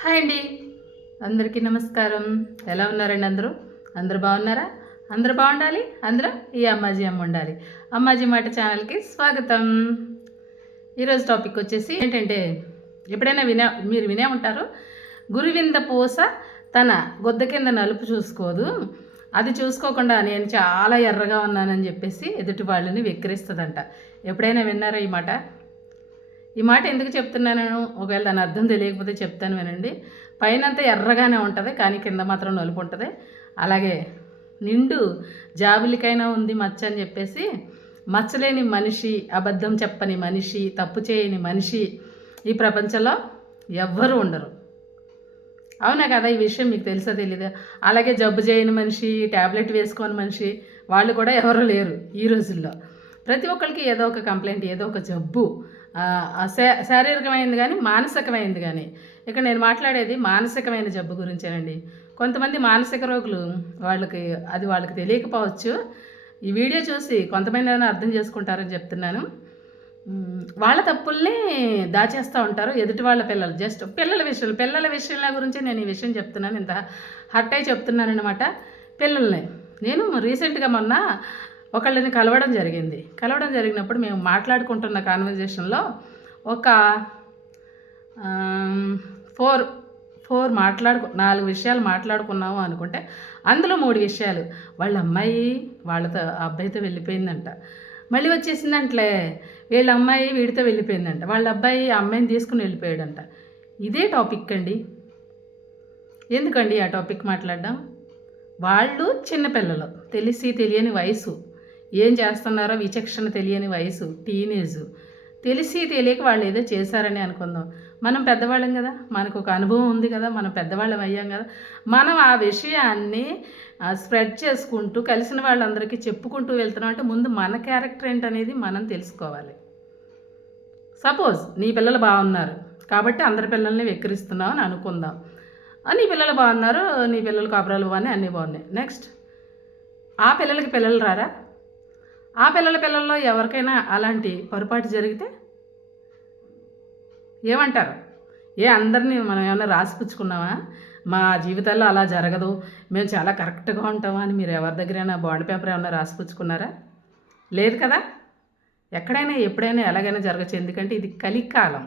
Hi అండి, అందరికీ నమస్కారం. ఎలా ఉన్నారండి? అందరూ బాగున్నారా? అందరూ బాగుండాలి. అందరూ ఈ అమ్మాజీ అమ్మ ఉండాలి. అమ్మాజీ మాట ఛానల్కి స్వాగతం. ఈరోజు టాపిక్ వచ్చేసి ఏంటంటే, ఎప్పుడైనా మీరు వినే ఉంటారు, గురువింద పూస తన గొద్ద కింద నలుపు చూసుకోదు, అది చూసుకోకుండా నేను చాలా ఎర్రగా ఉన్నానని చెప్పేసి ఎదుటి వాళ్ళని వెక్కిరిస్తుందంట. ఎప్పుడైనా విన్నారా ఈ మాట? ఈ మాట ఎందుకు చెప్తున్నాను, ఒకవేళ దాని అర్థం తెలియకపోతే చెప్తాను వినండి. పైనంతా ఎర్రగానే ఉంటుంది, కానీ కింద మాత్రం నలుపు ఉంటుంది. అలాగే నిండు జాబులికైనా ఉంది మచ్చ అని చెప్పేసి, మచ్చలేని మనిషి, అబద్ధం చెప్పని మనిషి, తప్పు చేయని మనిషి ఈ ప్రపంచంలో ఎవ్వరూ ఉండరు. అవునా కదా? ఈ విషయం మీకు తెలుసా తెలీదా? అలాగే జబ్బు చేయని మనిషి, ట్యాబ్లెట్ వేసుకోని మనిషి వాళ్ళు కూడా ఎవరూ లేరు ఈ రోజుల్లో. ప్రతి ఒక్కరికి ఏదో ఒక కంప్లైంట్, ఏదో ఒక జబ్బు, శారీరకమైనది కానీ మానసికమైనది కానీ. ఇక్కడ నేను మాట్లాడేది మానసికమైన జబ్బు గురించేనండి. కొంతమంది మానసిక రోగులు, వాళ్ళకి తెలియకపోవచ్చు. ఈ వీడియో చూసి కొంతమంది అర్థం చేసుకుంటారని చెప్తున్నాను. వాళ్ళ తప్పుల్ని దాచేస్తూ ఉంటారు ఎదుటి వాళ్ళ పిల్లలు. జస్ట్ పిల్లల విషయంలో గురించి నేను ఈ విషయం చెప్తున్నాను, ఇంత హర్ట్ అయి చెప్తున్నాను అనమాట. పిల్లల్ని నేను రీసెంట్గా మొన్న ఒకళ్ళని కలవడం జరిగినప్పుడు మేము మాట్లాడుకుంటున్న కాన్వర్జేషన్లో ఒక 4 విషయాలు మాట్లాడుకున్నాము అనుకుంటే, అందులో 3 విషయాలు వాళ్ళ అమ్మాయి వాళ్ళతో అబ్బాయితో వెళ్ళిపోయిందంట, మళ్ళీ వచ్చేసిందంటలే వీళ్ళ అమ్మాయి వీడితో వెళ్ళిపోయిందంట, వాళ్ళ అబ్బాయి ఆ అమ్మాయిని తీసుకుని వెళ్ళిపోయాడంట. ఇదే టాపిక్ అండి. ఎందుకండి ఆ టాపిక్ మాట్లాడడం? వాళ్ళు చిన్నపిల్లలు, తెలిసి తెలియని వయసు, ఏం చేస్తున్నారో విచక్షణ తెలియని వయసు, టీనేజు. తెలిసి తెలియక వాళ్ళు ఏదో చేశారని అనుకుందాం. మనం పెద్దవాళ్ళం కదా, మనకు ఒక అనుభవం ఉంది కదా, మనం పెద్దవాళ్ళం అయ్యాం కదా. మనం ఆ విషయాన్ని స్ప్రెడ్ చేసుకుంటూ కలిసిన వాళ్ళందరికీ చెప్పుకుంటూ వెళ్తున్నాం అంటే, ముందు మన క్యారెక్టర్ ఏంటనేది మనం తెలుసుకోవాలి. సపోజ్ నీ పిల్లలు బాగున్నారు కాబట్టి అందరి పిల్లల్ని వెక్కిరిస్తున్నావు అని అనుకుందాం. నీ పిల్లలు బాగున్నారు, నీ పిల్లలు కాపురాలు బాగున్నాయి, అన్నీ బాగున్నాయి. నెక్స్ట్, ఆ పిల్లలకి పిల్లలు రారా? ఆ పిల్లల్లో ఎవరికైనా అలాంటి పొరపాటు జరిగితే ఏమంటారు? అందరినీ మనం ఏమైనా రాసిపుచ్చుకున్నామా? మా జీవితాల్లో అలా జరగదు, మేము చాలా కరెక్ట్గా ఉంటామా అని మీరు ఎవరి దగ్గరైనా బాండ్ పేపర్ ఏమైనా రాసిపుచ్చుకున్నారా? లేదు కదా. ఎక్కడైనా ఎప్పుడైనా ఎలాగైనా జరగచ్చు, ఎందుకంటే ఇది కలికాలం.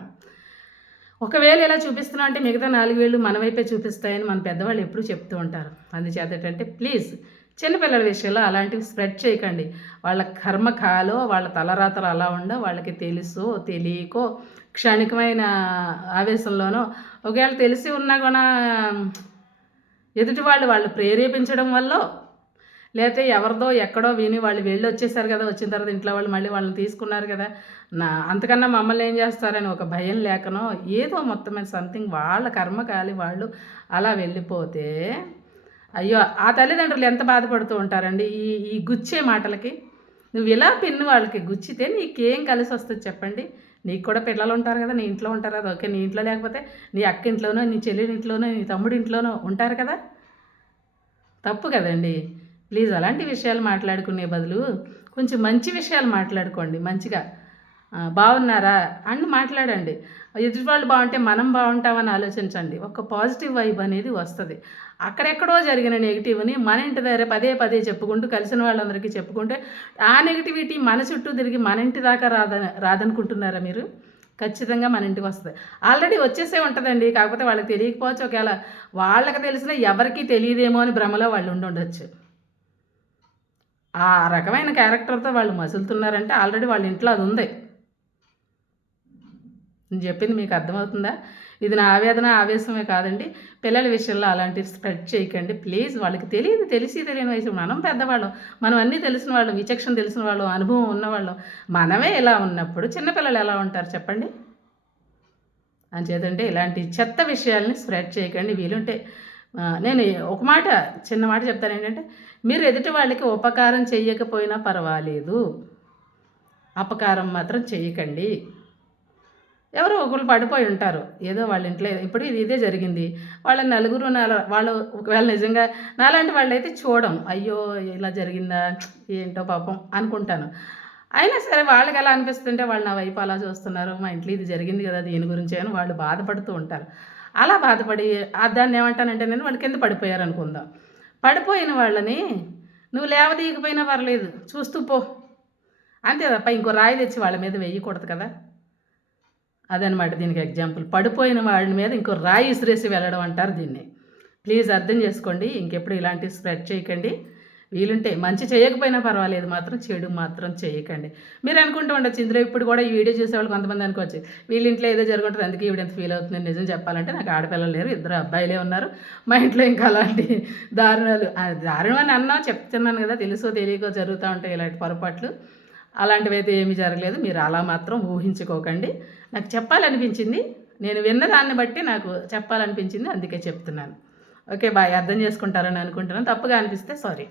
ఒకవేళ ఇలా చూపిస్తున్నాం అంటే మిగతా 4 వేళ్ళు మన వైపే చూపిస్తాయని మన పెద్దవాళ్ళు ఎప్పుడూ చెప్తూ ఉంటారు. అందుచేత ఏంటంటే, ప్లీజ్ చిన్నపిల్లల విషయంలో అలాంటివి స్ప్రెడ్ చేయకండి. వాళ్ళ కర్మకాలో, వాళ్ళ తలరాతలు అలా ఉండో, వాళ్ళకి తెలుసో తెలియకో, క్షణికమైన ఆవేశంలోనో, ఒకవేళ తెలిసి ఉన్నా కూడా ఎదుటి వాళ్ళు ప్రేరేపించడం వల్ల, లేకపోతే ఎవరిదో ఎక్కడో విని వాళ్ళు వెళ్ళి వచ్చేసారు కదా, వచ్చిన తర్వాత ఇంట్లో వాళ్ళు మళ్ళీ వాళ్ళని తీసుకున్నారు కదా, అంతకన్నా మమ్మల్ని ఏం చేస్తారని ఒక భయం లేకనో, ఏదో మొత్తమైన సంథింగ్ వాళ్ళ కర్మకాలి వాళ్ళు అలా వెళ్ళిపోతే, అయ్యో ఆ తల్లిదండ్రులు ఎంత బాధపడుతూ ఉంటారండి ఈ గుచ్చే మాటలకి. నువ్వు ఇలా పిన్ను వాళ్ళకి గుచ్చితే నీకేం కలిసి వస్తుంది చెప్పండి? నీకు కూడా పిల్లలు ఉంటారు కదా, నీ ఇంట్లో ఉంటారు కదా. ఓకే, నీ ఇంట్లో లేకపోతే నీ అక్క ఇంట్లోనో, నీ చెల్లెలి ఇంట్లోనో, నీ తమ్ముడి ఇంట్లోనో ఉంటారు కదా. తప్పు కదండి. ప్లీజ్ అలాంటి విషయాలు మాట్లాడుకునే బదులు కొంచెం మంచి విషయాలు మాట్లాడుకోండి. మంచిగా బాగున్నారా అని మాట్లాడండి. ఎదుటి వాళ్ళు బాగుంటే మనం బాగుంటామని ఆలోచించండి. ఒక పాజిటివ్ వైబ్ అనేది వస్తుంది. అక్కడెక్కడో జరిగిన నెగిటివ్ని మన ఇంటి దగ్గర పదే చెప్పుకుంటూ, కలిసిన వాళ్ళందరికీ చెప్పుకుంటే, ఆ నెగిటివిటీ మన చుట్టూ తిరిగి మన ఇంటి దాకా రాదనుకుంటున్నారా మీరు? ఖచ్చితంగా మన ఇంటికి వస్తుంది. ఆల్రెడీ వచ్చేసే ఉంటుందండి. కాకపోతే వాళ్ళకి తెలియకపోవచ్చు. ఒకవేళ వాళ్ళకి తెలిసినా ఎవరికీ తెలియదేమో అని భ్రమలో వాళ్ళు ఉండొచ్చు. ఆ రకమైన క్యారెక్టర్తో వాళ్ళు మసులుతున్నారంటే ఆల్రెడీ వాళ్ళ ఇంట్లో అది ఉంది. నేను చెప్పింది మీకు అర్థమవుతుందా? ఇది నా ఆవేదన, ఆవేశమే కాదండి. పిల్లల విషయంలో అలాంటివి స్ప్రెడ్ చేయకండి ప్లీజ్. వాళ్ళకి తెలిసి తెలియని వయసు. మనం పెద్దవాళ్ళం, మనం అన్నీ తెలిసిన వాళ్ళం, విచక్షణ తెలిసిన వాళ్ళం, అనుభవం ఉన్నవాళ్ళం. మనమే ఇలా ఉన్నప్పుడు చిన్నపిల్లలు ఎలా ఉంటారు చెప్పండి? అంచేతంటే ఇలాంటి చెత్త విషయాల్ని స్ప్రెడ్ చేయకండి. వీలుంటే నేను చిన్న మాట చెప్తాను ఏంటంటే, మీరు ఎదుటి వాళ్ళకి ఉపకారం చేయకపోయినా పర్వాలేదు, అపకారం మాత్రం చేయకండి. ఎవరో ఒకరు పడిపోయి ఉంటారు ఏదో వాళ్ళ ఇంట్లో. ఇప్పుడు ఇదే జరిగింది. వాళ్ళ నలుగురు వాళ్ళు ఒకవేళ నిజంగా నాలాంటి వాళ్ళైతే చూడం, అయ్యో ఇలా జరిగిందా ఏంటో పాపం అనుకుంటాను. అయినా సరే వాళ్ళకి ఎలా అనిపిస్తుంటే వాళ్ళు నా వైపు అలా చూస్తున్నారు, మా ఇంట్లో ఇది జరిగింది కదా దీని గురించి అని వాళ్ళు బాధపడుతూ ఉంటారు. అలా బాధపడి దాన్ని ఏమంటానంటే నేను వాళ్ళు కింద పడిపోయారు అనుకుందాం. పడిపోయిన వాళ్ళని నువ్వు లేవదీయకపోయినా పర్లేదు చూస్తూ పో, అంతే తప్ప ఇంకో రాయి తెచ్చి వాళ్ళ మీద వేయకూడదు కదా. అదనమాట దీనికి ఎగ్జాంపుల్. పడిపోయిన వాళ్ళ మీద ఇంకో రాయి ఇసిరేసి వెళ్ళడం అంటారు దీన్ని. ప్లీజ్ అర్థం చేసుకోండి. ఇంకెప్పుడు ఇలాంటివి స్ప్రెడ్ చేయకండి. వీలుంటే మంచి చేయకపోయినా పర్వాలేదు, మాత్రం చెడు మాత్రం చేయకండి. మీరు అనుకుంటూ ఉండొచ్చు ఇందులో ఇప్పుడు కూడా ఈ వీడియో చూసేవాళ్ళు కొంతమంది అనుకోవచ్చు వీళ్ళ ఇంట్లో ఏదో జరుగుతుంది అందుకే ఈవిడ ఎంత ఫీల్ అవుతుంది. నిజం చెప్పాలంటే నాకు ఆడపిల్లలు లేరు, 2 అబ్బాయిలే ఉన్నారు. మా ఇంట్లో ఇంకా అలాంటి దారుణాలు దారుణం అని అన్నా చెప్తున్నాను కదా, తెలుసో తెలియకో జరుగుతూ ఉంటాయి ఇలాంటి పొరపాట్లు. అలాంటివి అయితే ఏమీ జరగలేదు. మీరు అలా మాత్రం ఊహించుకోకండి. నాకు చెప్పాలనిపించింది, నేను విన్నదాన్ని బట్టి నాకు చెప్పాలనిపించింది, అందుకే చెప్తున్నాను. Okay bye. అర్థం చేసుకుంటారని అనుకుంటున్నాను. తప్పుగా అనిపిస్తే సారీ.